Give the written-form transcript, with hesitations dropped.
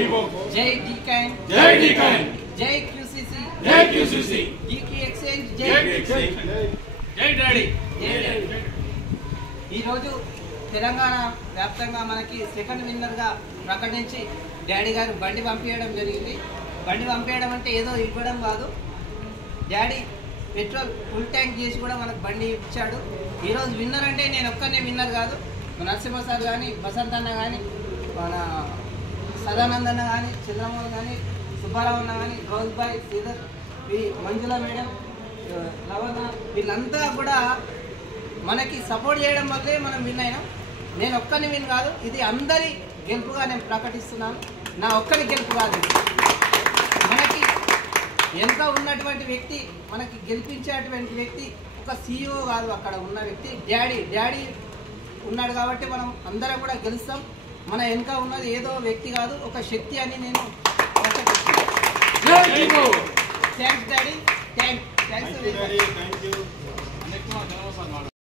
जय डीकैन जय क्यूसीसी Dickie exchange जय डैडी ఈ రోజు తెలంగాణ వ్యాప్తంగా మనకి సెకండ్ విన్నర్ గా ప్రకటించి డాడీ గారు బండి పంపించడం జరిగింది. బండి పంపించడం అంటే ఏదో ఇవ్వడం కాదు, డాడీ పెట్రోల్ ఫుల్ ట్యాంక్ చేసి కూడా మనకు బండి ఇచ్చాడు. ఈరోజు విన్నర్ అంటే నేను ఒక్కనే విన్నర్ కాదు, నరసింహ సార్ కానీ, వసంత్ అన్న కానీ, మన సదానంద్ అన్న కానీ, చంద్రమోహన్ కానీ, సుబ్బారావు అన్న కానీ, రోజ్ బాయ్, శ్రీధర్, మంజుల మేడం, లవణ, వీళ్ళంతా కూడా మనకి సపోర్ట్ చేయడం వల్లే మనం విన్ అయినాం. నేను ఒక్కని విన్ కాదు, ఇది అందరి గెలుపుగా నేను ప్రకటిస్తున్నాను. నా ఒక్కరి గెలుపు కాదు, మనకి ఎంత ఉన్నటువంటి వ్యక్తి, మనకి గెలిపించేటువంటి వ్యక్తి ఒక CEO కాదు, అక్కడ ఉన్న వ్యక్తి డాడీ ఉన్నాడు కాబట్టి మనం అందరం కూడా గెలుస్తాం. మన వెనుక ఉన్నది ఏదో వ్యక్తి కాదు, ఒక శక్తి అని నేను థ్యాంక్స్ డాడీ, థ్యాంక్స్.